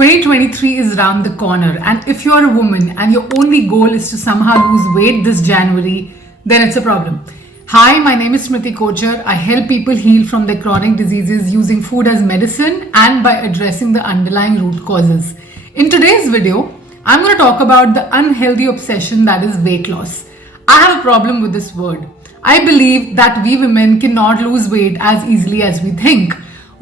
2023 is around the corner, and if you're a woman and your only goal is to somehow lose weight this January, then it's a problem. Hi, my name is Smriti Kochar. I help people heal from their chronic diseases using food as medicine and by addressing the underlying root causes. In today's video, I'm going to talk about the unhealthy obsession that is weight loss. I have a problem with this word. I believe that we women cannot lose weight as easily as we think.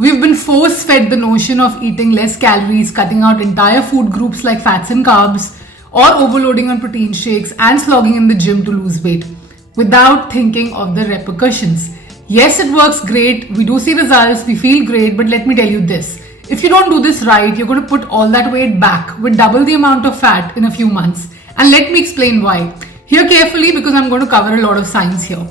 We've been force-fed the notion of eating less calories, cutting out entire food groups like fats and carbs, or overloading on protein shakes and slogging in the gym to lose weight, without thinking of the repercussions. Yes, it works great, we do see results, we feel great, but let me tell you this. If you don't do this right, you're going to put all that weight back with double the amount of fat in a few months. And let me explain why. Hear carefully because I'm going to cover a lot of science here.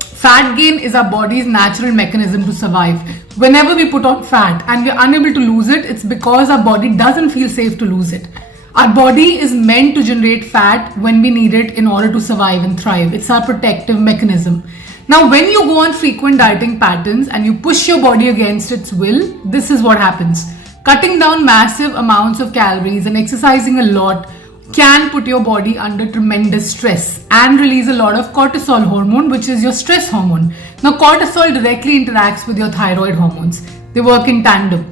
Fat gain is our body's natural mechanism to survive. Whenever we put on fat and we're unable to lose it, it's because our body doesn't feel safe to lose it. Our body is meant to generate fat when we need it in order to survive and thrive. It's our protective mechanism. Now, when you go on frequent dieting patterns and you push your body against its will, this is what happens. Cutting down massive amounts of calories and exercising a lot can put your body under tremendous stress and release a lot of cortisol hormone, which is your stress hormone. Now, cortisol directly interacts with your thyroid hormones. They work in tandem.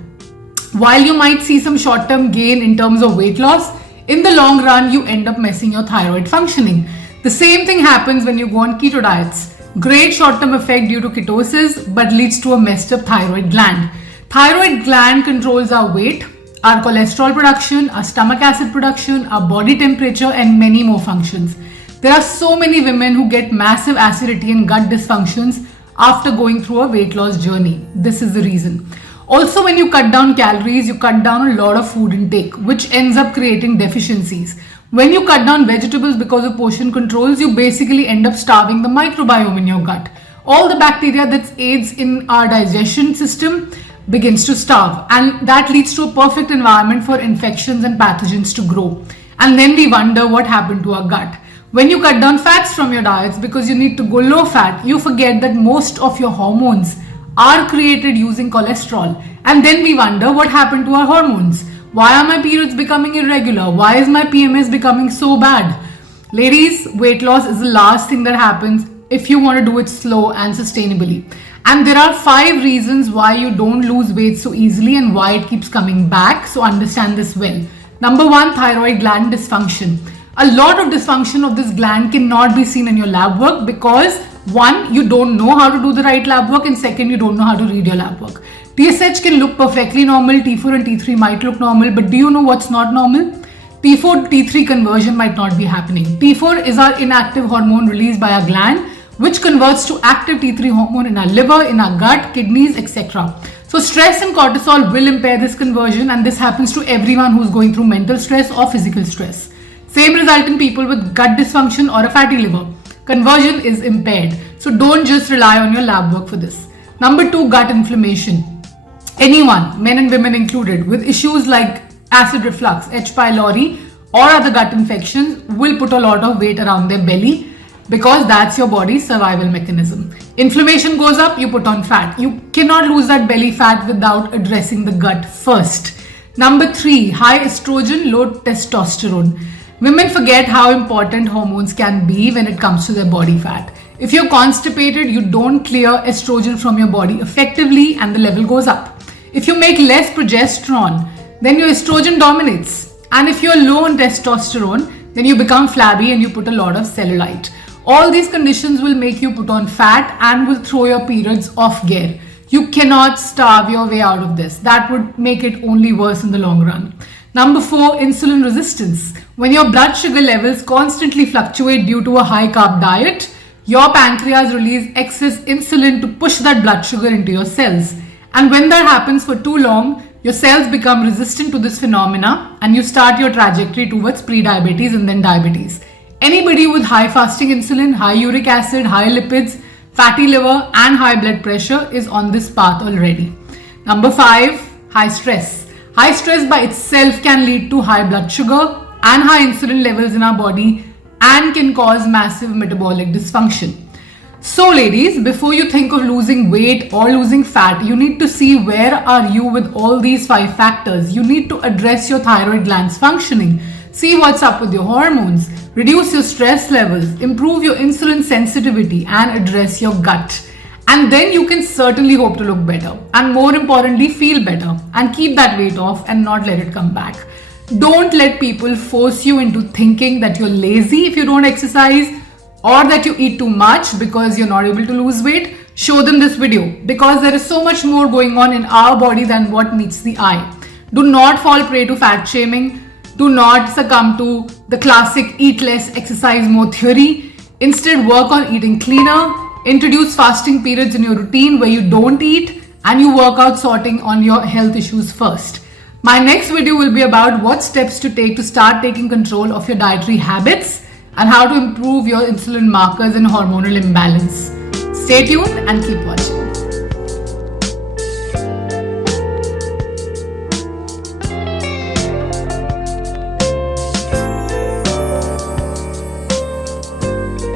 While you might see some short-term gain in terms of weight loss, in the long run, you end up messing your thyroid functioning. The same thing happens when you go on keto diets. Great short-term effect due to ketosis, but leads to a messed up thyroid gland. Thyroid gland controls our weight, our cholesterol production, our stomach acid production, our body temperature, and many more functions. There are so many women who get massive acidity and gut dysfunctions after going through a weight loss journey. This is the reason. Also, when you cut down calories, you cut down a lot of food intake, which ends up creating deficiencies. When you cut down vegetables because of portion controls, you basically end up starving the microbiome in your gut. All the bacteria that aids in our digestion system begins to starve, and that leads to a perfect environment for infections and pathogens to grow. And then we wonder what happened to our gut. When you cut down fats from your diets because you need to go low fat, you forget that most of your hormones are created using cholesterol. And then we wonder what happened to our hormones. Why are my periods becoming irregular? Why is my PMS becoming so bad? Ladies, weight loss is the last thing that happens if you want to do it slow and sustainably. And there are 5 reasons why you don't lose weight so easily and why it keeps coming back. So understand this well. Number 1, thyroid gland dysfunction. A lot of dysfunction of this gland cannot be seen in your lab work because 1, you don't know how to do the right lab work, and 2nd, you don't know how to read your lab work. TSH can look perfectly normal, T4 and T3 might look normal, but do you know what's not normal? T4 to T3 conversion might not be happening. T4 is our inactive hormone released by our gland, which converts to active T3 hormone in our liver, in our gut, kidneys, etc. So stress and cortisol will impair this conversion, and this happens to everyone who's going through mental stress or physical stress. Same result in people with gut dysfunction or a fatty liver. Conversion is impaired. So don't just rely on your lab work for this. Number 2, gut inflammation. Anyone, men and women included, with issues like acid reflux, H. pylori, or other gut infections will put a lot of weight around their belly, because that's your body's survival mechanism. Inflammation goes up, you put on fat. You cannot lose that belly fat without addressing the gut first. Number 3, high estrogen, low testosterone. Women forget how important hormones can be when it comes to their body fat. If you're constipated, you don't clear estrogen from your body effectively and the level goes up. If you make less progesterone, then your estrogen dominates. And if you're low on testosterone, then you become flabby and you put a lot of cellulite. All these conditions will make you put on fat and will throw your periods off gear. You cannot starve your way out of this. That would make it only worse in the long run. Number 4, insulin resistance. When your blood sugar levels constantly fluctuate due to a high carb diet, your pancreas releases excess insulin to push that blood sugar into your cells. And when that happens for too long, your cells become resistant to this phenomena and you start your trajectory towards pre-diabetes and then diabetes. Anybody with high fasting insulin, high uric acid, high lipids, fatty liver, and high blood pressure is on this path already. Number 5, high stress. High stress by itself can lead to high blood sugar and high insulin levels in our body and can cause massive metabolic dysfunction. So ladies, before you think of losing weight or losing fat, you need to see where are you with all these 5 factors. You need to address your thyroid glands functioning, see what's up with your hormones, reduce your stress levels, improve your insulin sensitivity and address your gut. And then you can certainly hope to look better and more importantly feel better and keep that weight off and not let it come back. Don't let people force you into thinking that you're lazy if you don't exercise or that you eat too much because you're not able to lose weight. Show them this video because there is so much more going on in our body than what meets the eye. Do not fall prey to fat shaming. Do not succumb to the classic eat less, exercise more theory. Instead, work on eating cleaner. Introduce fasting periods in your routine where you don't eat and you work out sorting on your health issues first. My next video will be about what steps to take to start taking control of your dietary habits and how to improve your insulin markers and hormonal imbalance. Stay tuned and keep watching.